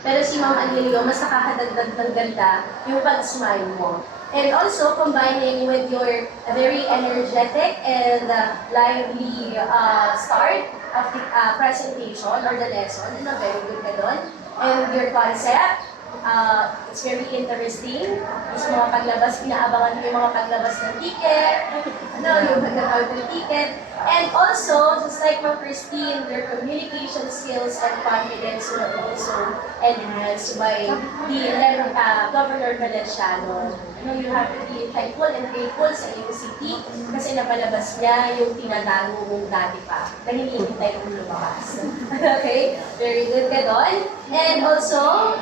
Pero si Ma'am Anelio, mas nakakadagdag ng ganda yung pag-smile mo. And also, combining with your very energetic and lively start of the presentation or the lesson, very good ka doon. And your concept, it's very interesting. Yung mga paglabas, inaabangan mo yung mga paglabas ng ticket, yung pagkatawag ng ticket. And also, just like Ma'am Christine, their communication skills and confidence will also enhanced by the Governor Valenciano. You have to be thankful and grateful sa UCT kasi napalabas niya yung tinatago mong dati pa na hinihintay kong lumabas. Okay? Very good ka doon. And also,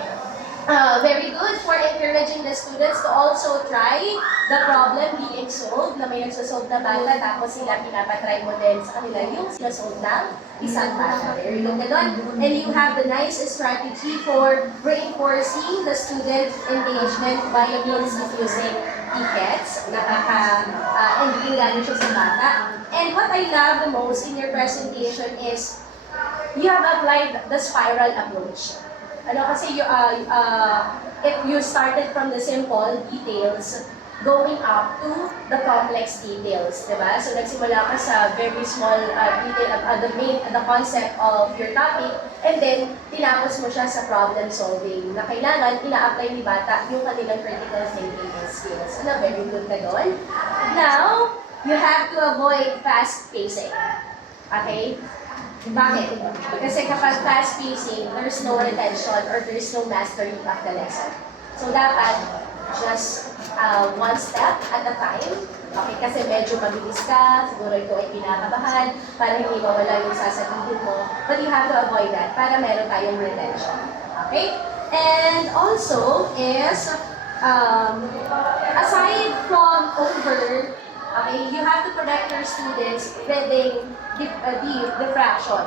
very good for encouraging the students to also try the problem being solved na may nagsasolve na bata tapos sila pinapatry mo din sa kanila yung sinasolve ng isang bata. Very good na doon. And you have the nice strategy for reinforcing the student engagement by means of using tickets. Nakaka-engaging siya sa bata. And what I love the most in your presentation is you have applied the spiral approach. Kasi if you started from the simple details, going up to the complex details, diba? So nagsimula ka sa very small detail at the concept of your topic, and then tinapos mo siya sa problem solving na kailangan ina-apply ni bata yung kanilang critical thinking skills. Very good ka doon. Now, you have to avoid fast pacing. Okay? Bakit? Kasi kapag fast pacing, there's no retention or there's no mastery of the lesson. So dapat just one step at a time. Okay, kasi medyo mabilis ka, siguro ito ay kinakabahan, para hindi mawala yung sasabihin mo. But you have to avoid that para meron tayong retention. Okay? And also is, aside from over, okay, you have to protect your students reading the fraction.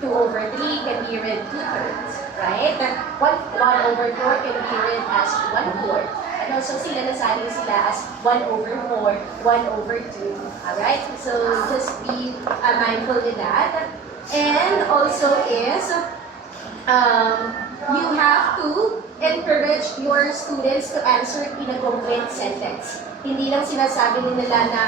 2 over 3 can be read 2/3, right? 1 over 4 can be read as 1/4. And also sila nasaling sila as 1 over 4, 1 over 2. Alright? So just be mindful with that. And also is, you have to encourage your students to answer in a complete sentence. Hindi lang sinasabi nila na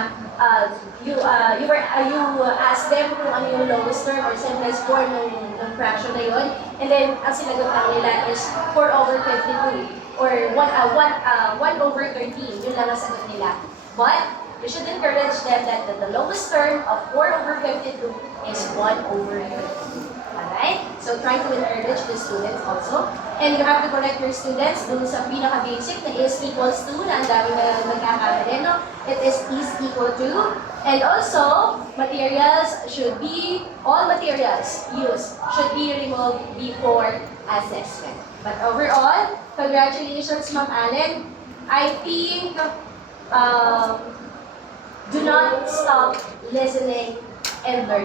you ask them kung ano yung lowest term or simplest form ng fraction na yun, and then ang sinagot lang nila is 4 over 52 or 1 over 13, yun lang ang sagot nila. But you should encourage them that the lowest term of 4 over 52 is 1 over 13. Alright? So try to encourage the students also. And you have to correct your students dun sa pinaka-basic na is equals to, na ang dami na nagkakamali, no? It is equal to. And also, all materials used should be removed before assessment. But overall, congratulations, Ma'am Allen. I think, do not stop listening and learning.